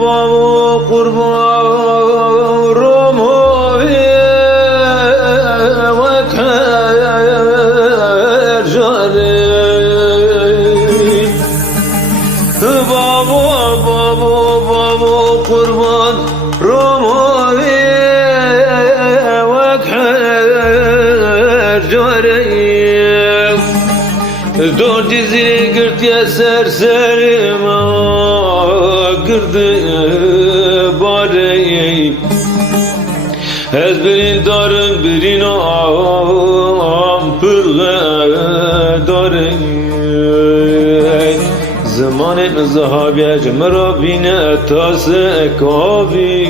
بابو قربان روموی وکر جاری بابو قربان روموی وکر جاری دور دیزی گرتی سر ما گرده باره از برین دارم برین آم پرغه داره زمان زهابیه جمرا بینه تاس کابی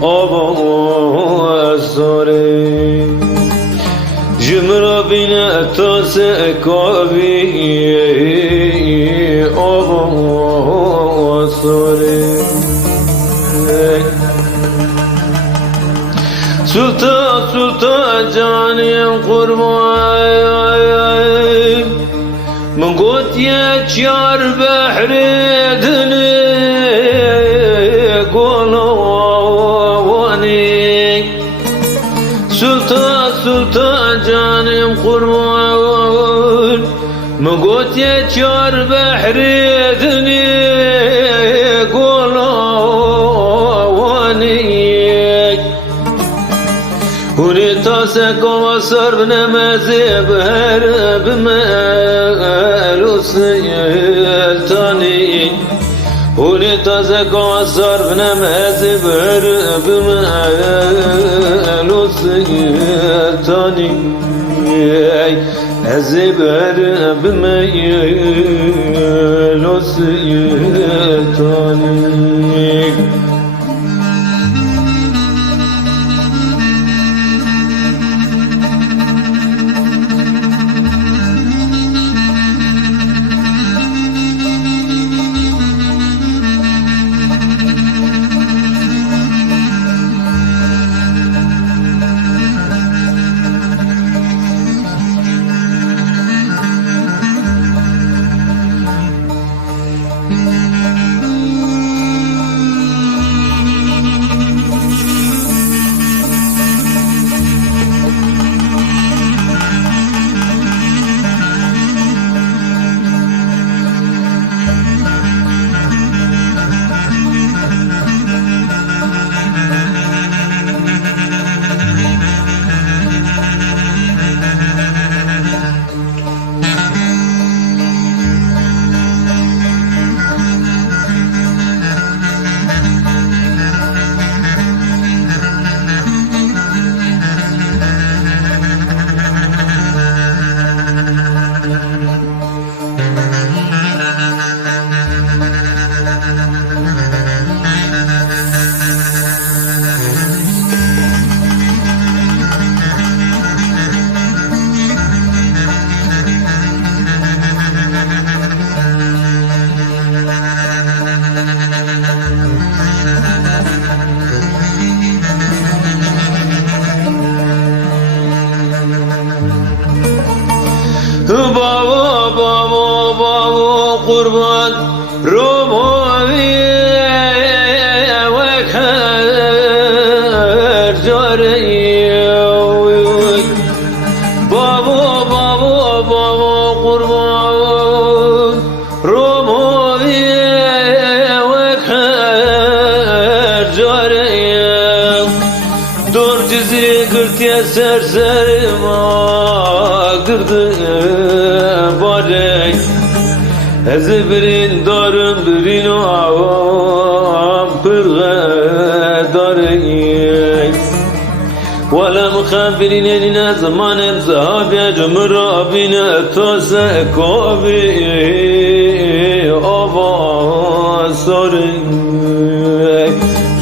آبا ساره جمرا بینه تاس کابی آبا ساره سلطان جانیم قربان من قلت يا جار بحر دني قولواني سلطان جانم قربان من قلت يا جار بحر دني قولواني هوني تاسك وصر بنمازي بهرب مالو سيلتاني هوني تاسك وصر بنمازي بهرب مالو سيلتاني هزي بهرب مالو سيلتاني بابو قربان روموی وکر جاری بابو قربان روموی وکر جاری دور جزیره گرتی سر ما گرده باره از برین دارم برین و عوام پرغه داره ولا مخابرين لنا زمان زهاب يا جمرة بنا توسع كوبي أبا صاري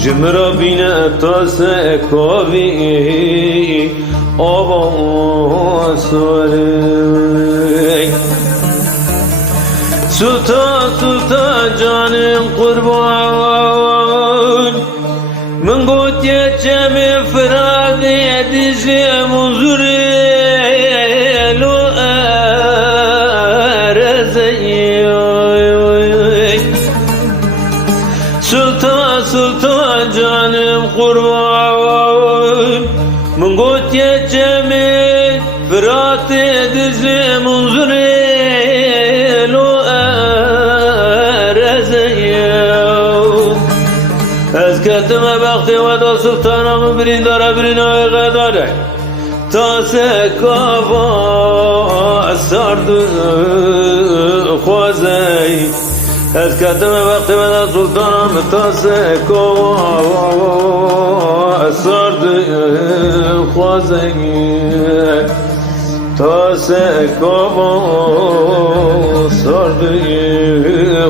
جمرة بنا توسع كوبي أبا صاري سلطان جانم قربان من قلت يا جميع فرادي دجي منظري لو أرزي کتم وقتی و دا سلطانم برین داره برین آی غداره تا سکاوا سرد خوازی از کتم وقتی و دا سلطانم تا سکاوا سرد خوازی تا سکاوا سرد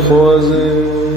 خوازی